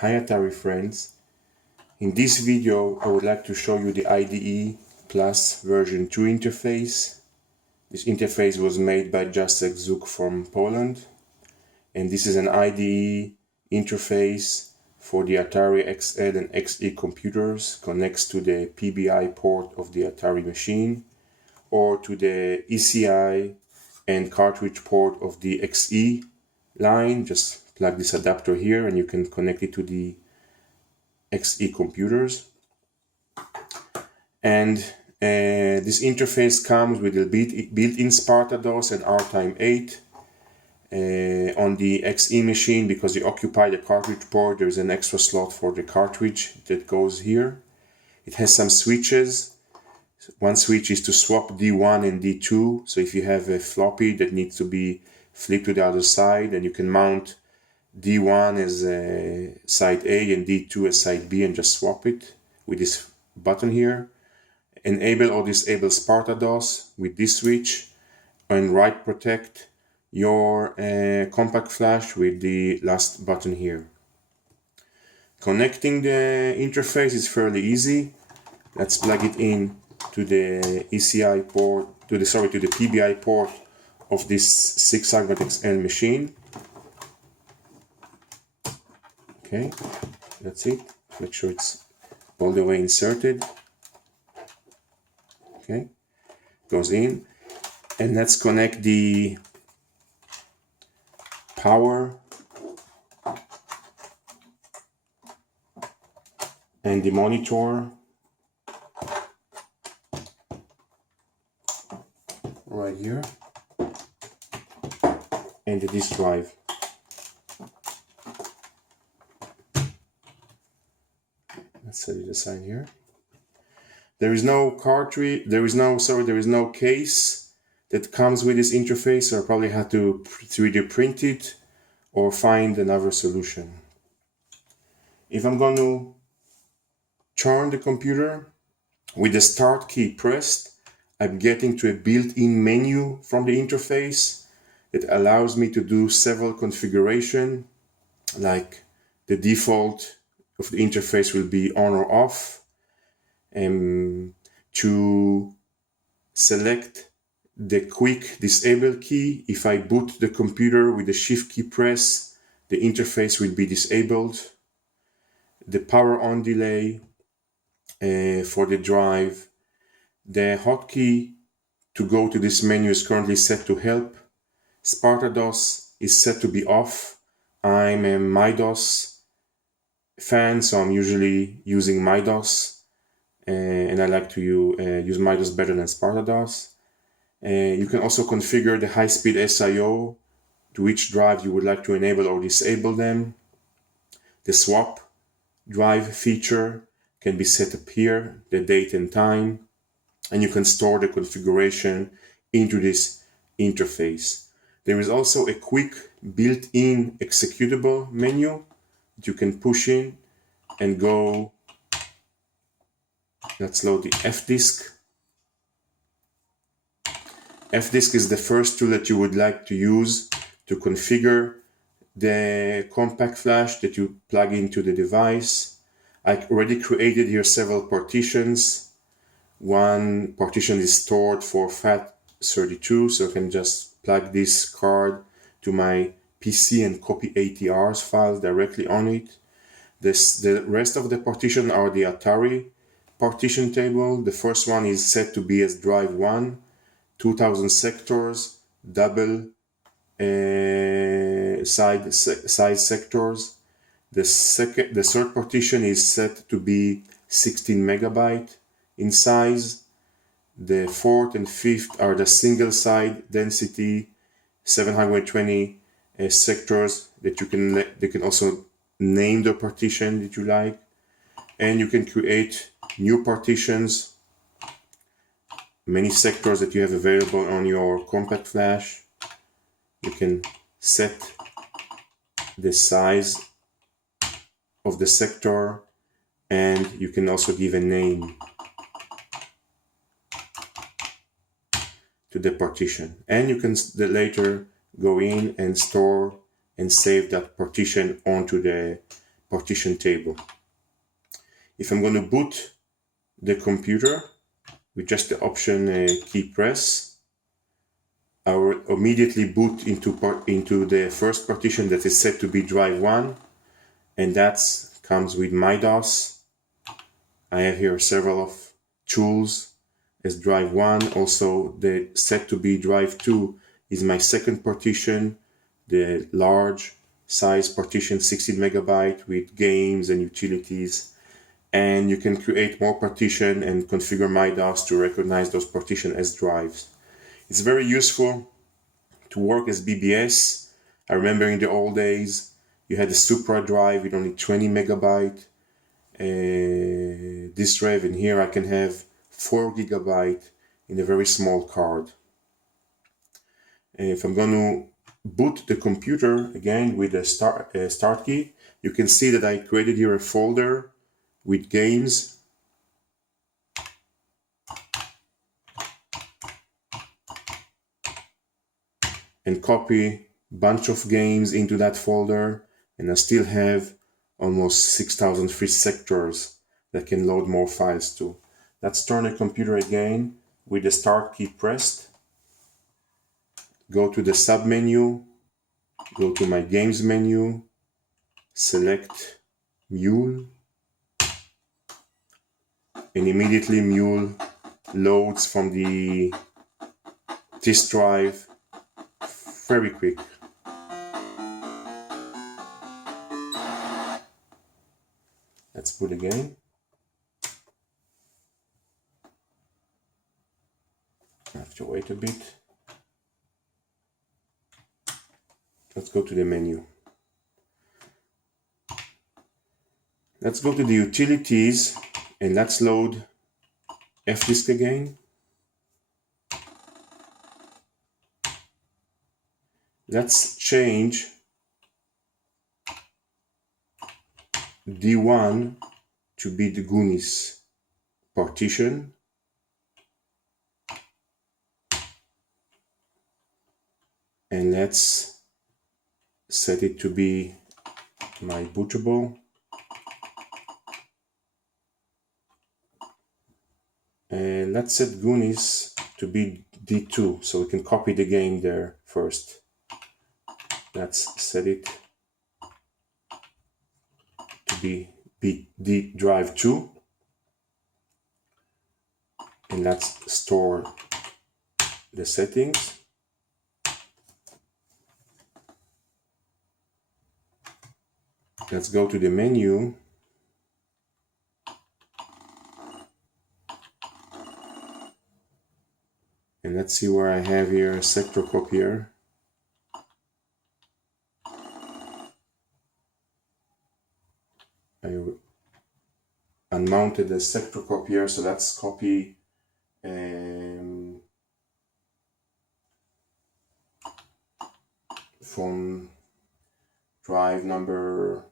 Hi Atari friends. In this video I would like to show you the IDE Plus version 2 interface. This interface was made by Jacek Zuk from Poland, and this is an IDE interface for the Atari XL and XE computers. Connects to the PBI port of the Atari machine or to the ECI and cartridge port of the XE line. Just plug this adapter here and you can connect it to the XE computers. And this interface comes with a built-in Sparta DOS and RTime 8. On the XE machine, because you occupy the cartridge port, there's an extra slot for the cartridge that goes here. It has some switches. One switch is to swap D1 and D2. So if you have a floppy that needs to be flipped to the other side, then you can mount D1 as side A and D2 as side B and just swap it with this button here. Enable or disable Sparta DOS with this switch, and write protect your compact flash with the last button here. Connecting the interface is fairly easy. Let's plug it in to the ECI port, to the PBI port of this 600 XL machine. Okay, that's it. Make sure it's all the way inserted. Okay, goes in, and let's connect the power and the monitor right here, and the disk drive. Let's set it aside here. There is no cartridge, there is no case that comes with this interface, so I probably had to 3D print it or find another solution. If I'm going to turn the computer with the start key pressed, I'm getting to a built-in menu from the interface that allows me to do several configurations, like the default of the interface will be on or off, and to select the quick disable key. If I boot the computer with the shift key press, the interface will be disabled. The power on delay for the drive. The hotkey to go to this menu is currently set to help. Sparta DOS is set to be off. I'm a MyDOS fan, so I'm usually using MyDOS, and I like to use MyDOS better than Sparta DOS. You can also configure the high-speed SIO to which drive you would like to enable or disable them. The swap drive feature can be set up here, the date and time, and you can store the configuration into this interface. There is also a quick built-in executable menu that you can push in and go. Let's load the fdisk. Fdisk is the first tool that you would like to use to configure the compact flash that you plug into the device. I already created here several partitions. One partition is stored for FAT32, so I can just plug this card to my PC and copy ATR's files directly on it. The rest of the partition are the Atari partition table. The first one is set to be as drive 1, 2000 sectors, double size sectors. The third partition is set to be 16 megabyte in size. The fourth and fifth are the single side density 720 sectors that they can also name the partition that you like, and you can create new partitions, many sectors that you have available on your compact flash. You can set the size of the sector, and you can also give a name to the partition, and you can later go in and store and save that partition onto the partition table. If I'm going to boot the computer with just the Option key press, I will immediately boot into the first partition that is set to be drive 1, and that comes with my DOS. I have here several of tools as drive 1. Also, the set to be drive 2 is my second partition, the large size partition, 16 megabyte with games and utilities. And you can create more partition and configure my DOS to recognize those partitions as drives. It's very useful to work as BBS. I remember in the old days, you had a Supra drive with only 20 megabyte disk drive, and here I can have 4 gigabyte in a very small card. And if I'm going to boot the computer again with a start key, you can see that I created here a folder with games. And copy a bunch of games into that folder, and I still have almost 6,000 free sectors that can load more files to. Let's turn the computer again with the start key pressed. Go to the sub menu, go to my games menu, select Mule, and immediately Mule loads from the disk drive very quick. Let's boot again. I have to wait a bit. Let's go to the menu. Let's go to the utilities and let's load fdisk again. Let's change D1 to be the Goonies partition. And let's set it to be my bootable. And let's set Goonies to be D2 so we can copy the game there first. Let's set it to be D drive 2. And let's store the settings. Let's go to the menu. And let's see where I have here a sector copier. I unmounted the sector copier, so let's copy from drive number.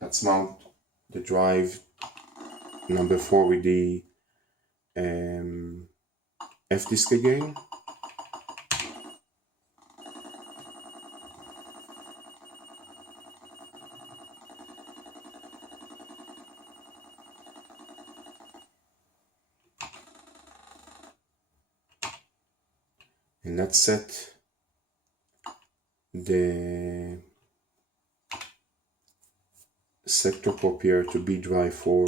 Let's mount the drive number 4 with the fdisk again. And let's set the sector copier to be drive 4.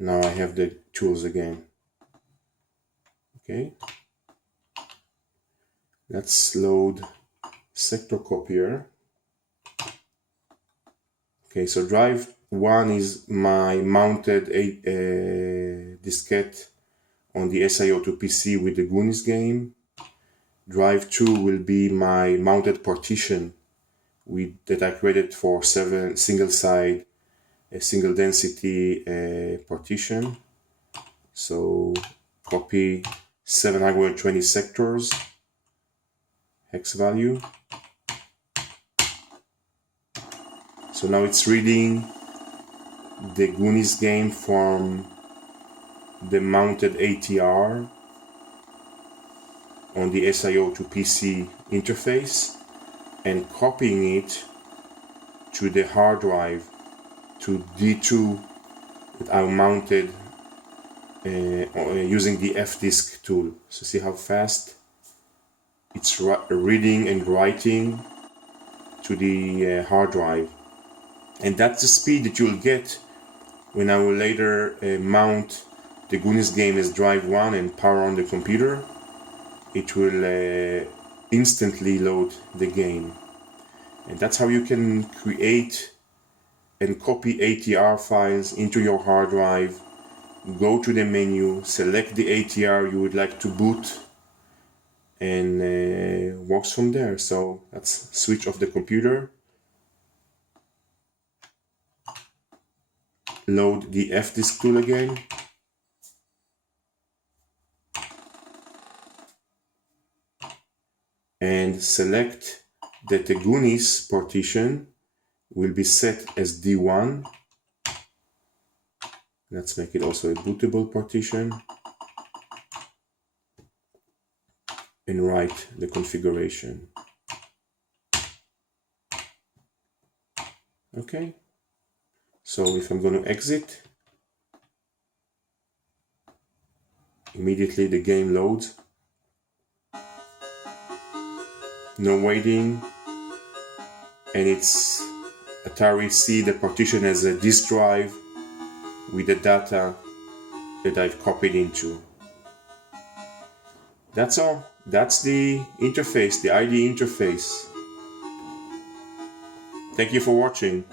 Now I have the tools again. Okay. Let's load sector copier. Okay, so drive 1 is my mounted diskette on the SIO2 PC with the Goonies game. Drive 2 will be my mounted partition that I created for 7 single side, a single density partition. So copy 720 sectors, hex value. So now it's reading the Goonies game from the mounted ATR. on the SIO to PC interface and copying it to the hard drive to D2 that are mounted using the fdisk tool. So see how fast it's reading and writing to the hard drive. And that's the speed that you'll get when I will later mount the Goonies game as drive 1 and power on the computer. It will instantly load the game. And that's how you can create and copy ATR files into your hard drive. Go to the menu, select the ATR you would like to boot, and works from there. So let's switch off the computer, load the fdisk tool again, and select that the Goonies partition will be set as D1. Let's make it also a bootable partition and write the configuration. Okay, so if I'm going to exit, immediately the game loads. No waiting, and it's Atari see the partition as a disk drive with the data that I've copied into. That's all. That's the interface, the IDE interface. Thank you for watching.